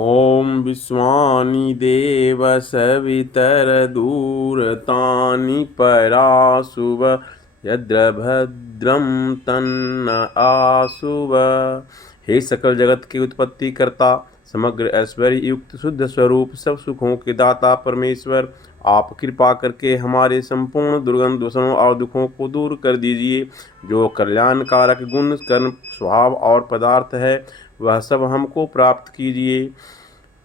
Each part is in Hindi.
ॐ विश्वानि देव सवितरदूरतानि पराशुव यद्रभद्रं तन्न आशुव। हे सकल जगत के उत्पत्ति करता, समग्र ऐश्वर्य युक्त शुद्ध स्वरूप, सब सुखों के दाता परमेश्वर, आप कृपा करके हमारे संपूर्ण दुर्गंध व्यसनों और दुखों को दूर कर दीजिए। जो कल्याणकारक गुण कर्म स्वभाव और पदार्थ है वह सब हमको प्राप्त कीजिए।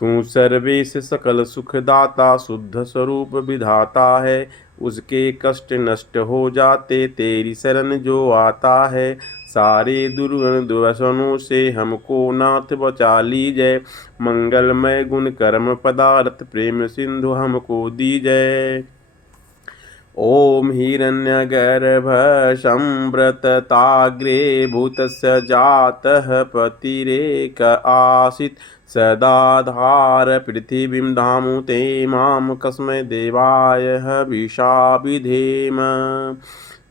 तू सर्वेश सकल सुखदाता शुद्ध स्वरूप विधाता है। उसके कष्ट नष्ट हो जाते तेरी शरण जो आता है। सारे दुर्गुण दुर्व्यसनों से हमको नाथ बचा लीजय। मंगलमय गुण कर्म पदार्थ प्रेम सिंधु हमको दीजय। ॐ हिरण्यगर्भ संवृतताग्रे भूतस्य जातः पतिरेक आसीत् सदाधार पृथिवीं धामुते मां कस्मै देवाय हविषा विधेम।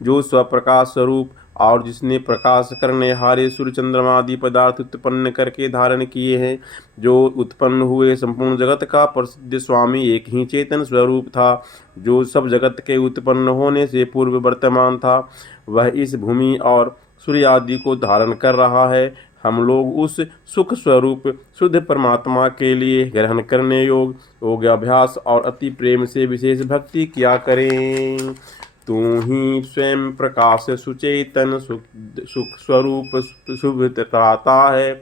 जो स्वप्रकाश स्वरूप और जिसने प्रकाश करने हारे सूर्य चंद्रमा आदि पदार्थ उत्पन्न करके धारण किए हैं, जो उत्पन्न हुए संपूर्ण जगत का प्रसिद्ध स्वामी एक ही चेतन स्वरूप था, जो सब जगत के उत्पन्न होने से पूर्व वर्तमान था, वह इस भूमि और सूर्य आदि को धारण कर रहा है। हम लोग उस सुख स्वरूप शुद्ध परमात्मा के लिए ग्रहण करने योग अभ्यास और अति प्रेम से विशेष भक्ति किया करें। तू ही स्वयं प्रकाश सुचेतन सुख स्वरूप शुभता है।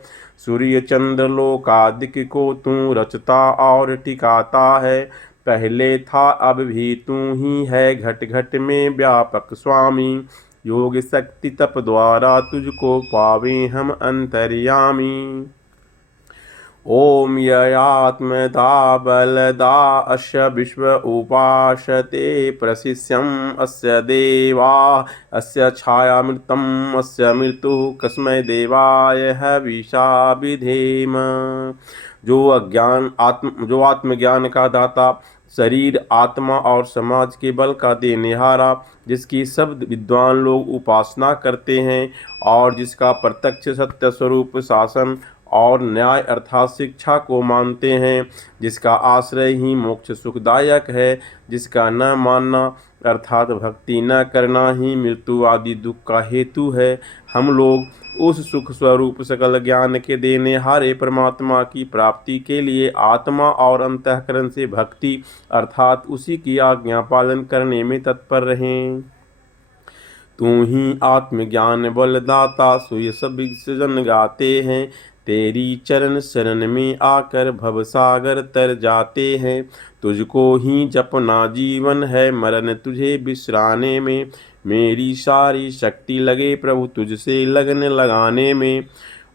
सूर्य चंद्र लोकादिक को तू रचता और टिकाता है। पहले था अब भी तू ही है घट घट में व्यापक स्वामी। योग शक्ति तप द्वारा तुझको पावे हम अंतर्यामी। ॐ ययात्मदा बलदा अस्य विश्व उपासते प्रशिष्यम् अस्य देवा अस्य छायामृतम् अस्य मृत्युः कस्मै देवाय हविषा विधेम। जो आत्मज्ञान का दाता, शरीर आत्मा और समाज के बल का देनेहारा, जिसकी सब विद्वान लोग उपासना करते हैं और जिसका प्रत्यक्ष सत्य स्वरूप शासन और न्याय अर्थात शिक्षा को मानते हैं, जिसका आश्रय ही मोक्ष सुखदायक है, जिसका न मानना अर्थात भक्ति न करना ही मृत्यु आदि दुख का हेतु है, हम लोग उस सुख स्वरूप सकल ज्ञान के देने हारे परमात्मा की प्राप्ति के लिए आत्मा और अंतःकरण से भक्ति अर्थात उसी की आज्ञा पालन करने में तत्पर रहें। तू ही आत्मज्ञान बलदाता सुय सब जन गाते हैं। तेरी चरण शरण में आकर भवसागर तर जाते हैं। तुझको ही जपना जीवन है, मरण तुझे विश्राने में। मेरी सारी शक्ति लगे प्रभु तुझसे लगन लगाने में।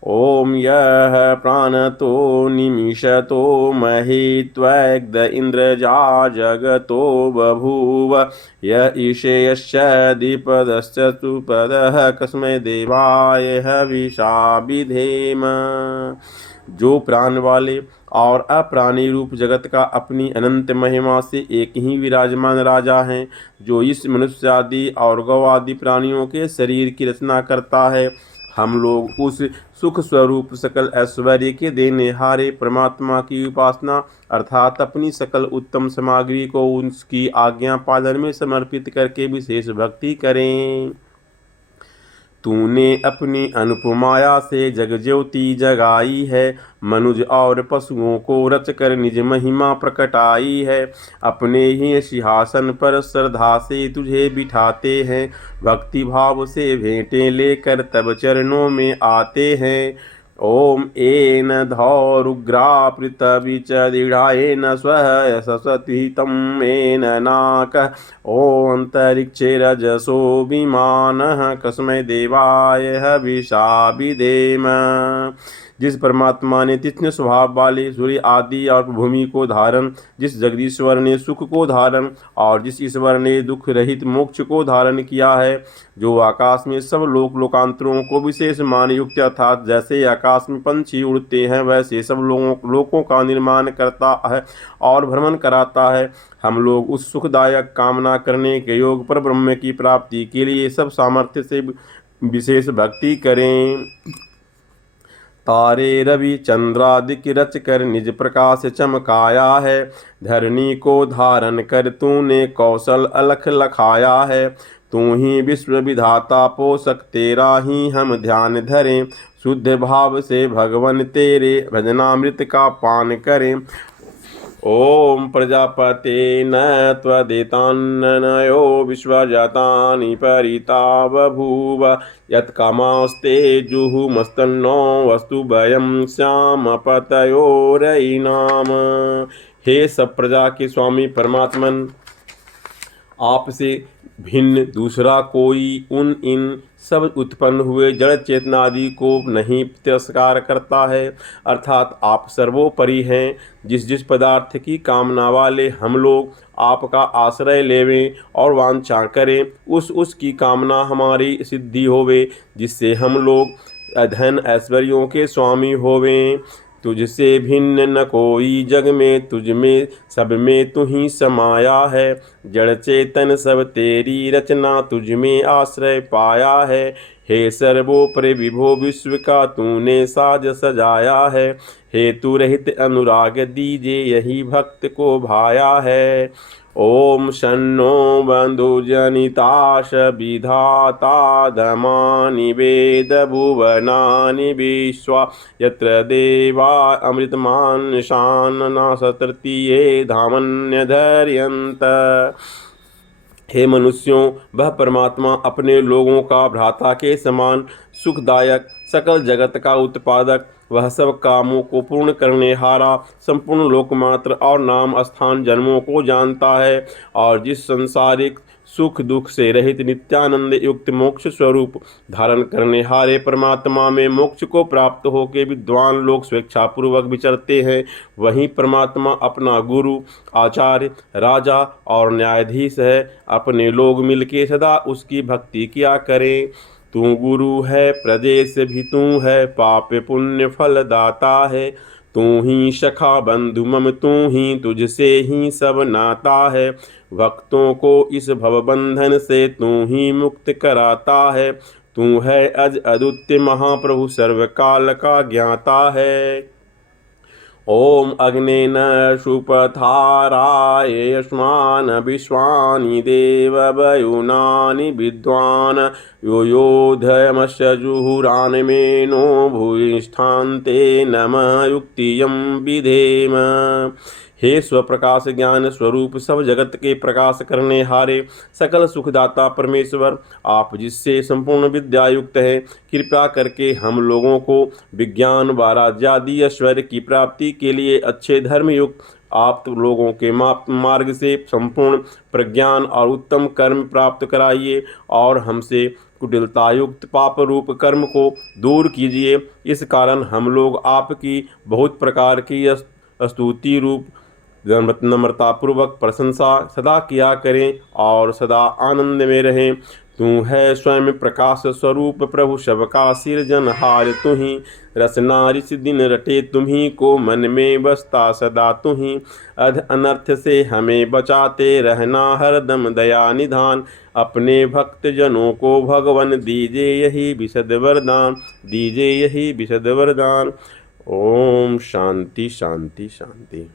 ओम यह प्राणतो निमिषतो महीत्वग्ध इंद्रजा जगतो बभूव। य ईशेयश्च द्विपदश्च सुपदः कस्मै देवाय हविषा विधेम। जो प्राण वाले और अप्राणी रूप जगत का अपनी अनंत महिमा से एक ही विराजमान राजा हैं, जो इस मनुष्य आदि और गौ आदि प्राणियों के शरीर की रचना करता है, हम लोग उस सुख स्वरूप सकल ऐश्वर्य के देने हारे परमात्मा की उपासना अर्थात अपनी सकल उत्तम सामग्री को उसकी आज्ञा पालन में समर्पित करके विशेष भक्ति करें। तूने अपनी अनुपमाया से जग ज्योति जगाई है, मनुज और पशुओं को रचकर निज महिमा प्रकटाई है। अपने ही सिंहासन पर श्रद्धा से तुझे बिठाते हैं, भक्ति भाव से भेंटें लेकर तब चरणों में आते हैं। ओम एन धौरुग्रा पृथ्वी च दृढ़ायेन स्वः ससति तं येन नाकः। ओन्तरिक्षे रजसो विमानः कस्मै देवाय हविषा विधेम। जिस परमात्मा ने तीक्ष्ण स्वभाव वाले सूर्य आदि और भूमि को धारण, जिस जगदीश्वर ने सुख को धारण और जिस ईश्वर ने दुख रहित मोक्ष को धारण किया है, जो आकाश में सब लोकांतरों को विशेष मान युक्त अर्थात जैसे आकाश में पंछी उड़ते हैं वैसे सब लोकों का निर्माण करता है और भ्रमण कराता है, हम लोग उस सुखदायक कामना करने के योग पर ब्रह्म की प्राप्ति के लिए सब सामर्थ्य से विशेष भक्ति करें। तारे रवि चंद्रादिक रच कर निज प्रकाश चमकाया है। धरणी को धारण कर तूने कौशल अलख लखाया है। तू ही विश्व विधाता पोषक तेरा ही हम ध्यान धरें। शुद्ध भाव से भगवन तेरे भजनामृत का पान करें। ओम प्रजापते न त्वदेतान्नयो विश्वजातानि परिता बभूव। यत्कामास्ते जुहुमस्तन्नो वस्तु भयं श्याम पतयोरयिनाम। हे सब प्रजा के स्वामी परमात्मन, आपसे भिन्न दूसरा कोई उन इन सब उत्पन्न हुए जड़ चेतना आदि को नहीं तिरस्कार करता है। अर्थात आप सर्वोपरि हैं। जिस जिस पदार्थ की कामना वाले हम लोग आपका आश्रय लेवें और वांछा करें, उसकी कामना हमारी सिद्धि होवे, जिससे हम लोग धन ऐश्वर्यों के स्वामी होवें। तुझसे भिन्न न कोई जग में, तुझ में सब में तू ही समाया है। जड़ चेतन सब तेरी रचना, तुझ में आश्रय पाया है। हे सर्वोपरि विभो विश्व का तूने साज सजाया है। हेतु रहित अनुराग दीजे यही भक्त को भाया है। ओम शन्नो बंधुजनिताश विधाता धमानि वेद भुवनानि विश्वा। यत्र देवा अमृतमान शानना सतृतीये धामन्यधर्यन्त। हे मनुष्यों, वह परमात्मा अपने लोगों का भ्राता के समान सुखदायक, सकल जगत का उत्पादक, वह सब कामों को पूर्ण करने हारा, संपूर्ण लोकमात्र और नाम स्थान जन्मों को जानता है। और जिस संसारिक सुख दुख से रहित नित्यानंद युक्त मोक्ष स्वरूप धारण करने हारे परमात्मा में मोक्ष को प्राप्त होकर विद्वान लोग स्वेच्छापूर्वक विचरते हैं, वही परमात्मा अपना गुरु, आचार्य, राजा और न्यायाधीश है। अपने लोग मिलके सदा उसकी भक्ति किया करें। तू गुरु है, प्रदेश भी तू है, पाप पुण्य फल दाता है। तू ही सखा बंधु मम, तू ही तुझसे ही सब नाता है। भक्तों को इस भवबंधन से तू ही मुक्त कराता है। तू है अज अद्वितीय महाप्रभु, सर्वकाल का ज्ञाता है। ओम अग्नेन सुपथाराय यस्मान विश्वानि देव वयुनानि विद्वान्। यो योधयमस्य जुहुरानमेनो भूयिष्ठान्ते नमः युक्तियं विधेम। हे स्वप्रकाश ज्ञान स्वरूप सब जगत के प्रकाश करने हारे सकल सुखदाता परमेश्वर, आप जिससे संपूर्ण विद्या युक्त है, कृपया करके हम लोगों को विज्ञान व राज्यादि ऐश्वर्य की प्राप्ति के लिए अच्छे धर्म युक्त आप लोगों के मार्ग से संपूर्ण प्रज्ञान और उत्तम कर्म प्राप्त कराइए और हमसे कुटिलता युक्त पाप रूप कर्म को दूर कीजिए। इस कारण हम लोग आपकी बहुत प्रकार की स्तुति रूप नम्रतापूर्वक प्रशंसा सदा किया करें और सदा आनंद में रहें। तू है स्वयं प्रकाश स्वरूप प्रभु, सबका सिरजनहार तू ही। रसना ऋषि दिन रटे तुम्ही को, मन में बसता सदा तू ही। अध अनर्थ से हमें बचाते रहना हरदम दया निधान। अपने भक्त जनों को भगवन दीजे यही विशद वरदान, दीजे यही विशद वरदान। ओम शांति शांति शांति।